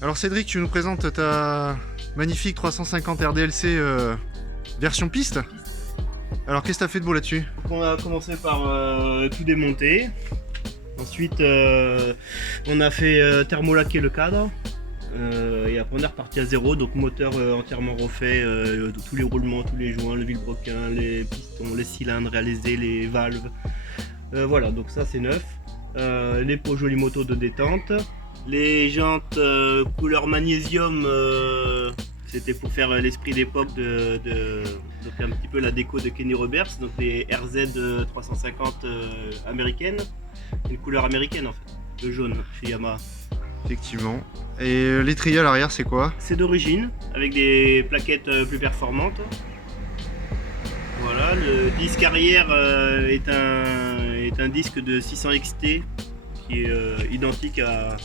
Alors Cédric, tu nous présentes ta magnifique 350 RDLC version piste. Alors qu'est-ce que tu as fait de beau là-dessus? On a commencé par tout démonter. Ensuite on a fait thermolaquer le cadre. Et après on est reparti à zéro, donc moteur entièrement refait, tous les roulements, tous les joints, le vilebrequin, les pistons, les cylindres réalisés, les valves. Voilà, donc ça c'est neuf. Les pots jolies motos de détente. Les jantes couleur magnésium, c'était pour faire l'esprit d'époque donc un petit peu la déco de Kenny Roberts, donc les RZ 350 américaines, une couleur américaine en fait, le jaune chez Yamaha. Effectivement. Et l'étrier à l'arrière, c'est quoi? C'est d'origine, avec des plaquettes plus performantes. Voilà, le disque arrière est un disque de 600 XT qui est identique à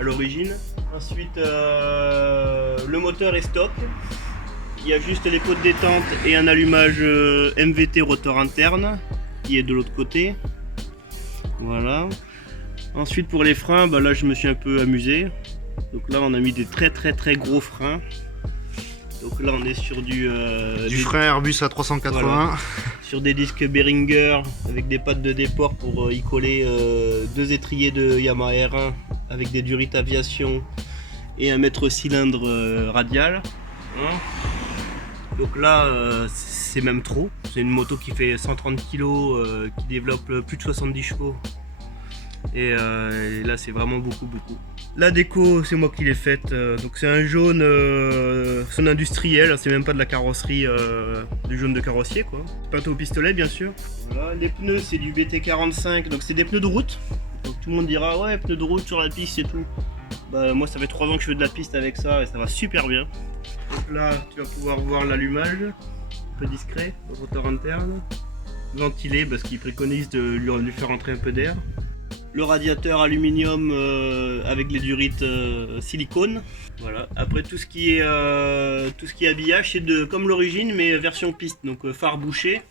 l'origine. Ensuite, le moteur est stock. Il y a juste les pots de détente et un allumage MVT rotor interne qui est de l'autre côté. Voilà. Ensuite pour les freins, bah là je me suis un peu amusé. Donc là on a mis des très gros freins. Donc là on est sur du frein Airbus A380. Voilà. Sur des disques Behringer avec des pattes de déport pour y coller deux étriers de Yamaha R1 avec des durites aviation et un mètre cylindre radial. Donc là c'est même trop. C'est une moto qui fait 130 kg, qui développe plus de 70 chevaux. Et là c'est vraiment beaucoup. La déco c'est moi qui l'ai faite, donc c'est un jaune son industriel, c'est même pas de la carrosserie, du jaune de carrossier quoi. Peinté au pistolet bien sûr. Voilà, les pneus c'est du BT45, donc c'est des pneus de route. Donc tout le monde dira ouais pneus de route sur la piste et tout. Bah moi ça fait 3 ans que je fais de la piste avec ça et ça va super bien. Donc là tu vas pouvoir voir l'allumage, un peu discret, le rotor interne, ventilé parce qu'il préconise de lui faire entrer un peu d'air. Le radiateur aluminium avec les durites silicone. Voilà. Après tout ce qui est habillage, c'est comme l'origine mais version piste, donc phare bouché.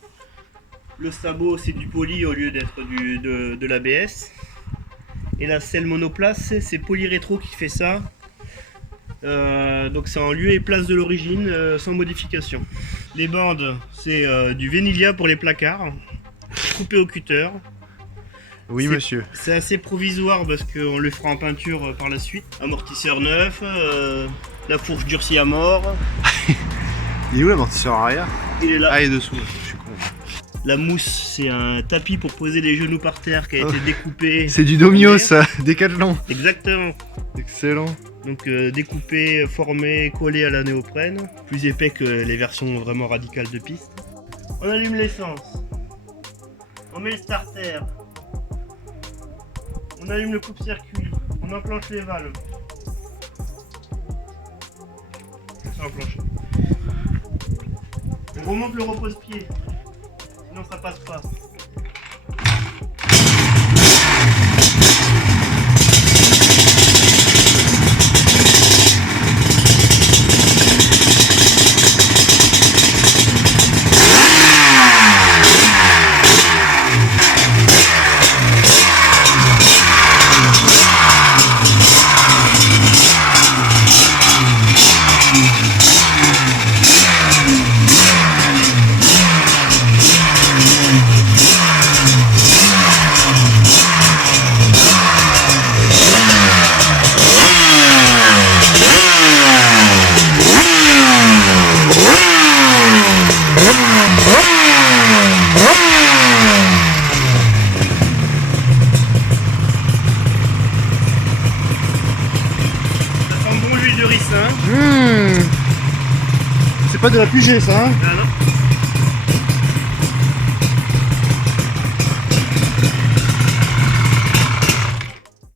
Le sabot c'est du poly au lieu d'être de l'ABS. Et la selle monoplace c'est Poly Rétro qui fait ça. Donc c'est en lieu et place de l'origine sans modification. Les bandes c'est du Venilia pour les placards, coupé au cutter. Oui monsieur. C'est assez provisoire parce qu'on le fera en peinture par la suite. Amortisseur neuf, la fourche durcie à mort. Il est où l'amortisseur arrière? Il est là. Ah il est dessous, je suis con. La mousse c'est un tapis pour poser les genoux par terre qui a été découpé. C'est du Domio ça, Décathlon. Exactement. Excellent. Donc découpé, formé, collé à la néoprène. Plus épais que les versions vraiment radicales de piste. On allume l'essence. On met le starter. On allume le coupe-circuit, on enclenche les valves. C'est enclenché. On remonte le repose-pied, sinon ça passe pas. C'est pas de la PG ça hein? Ah non,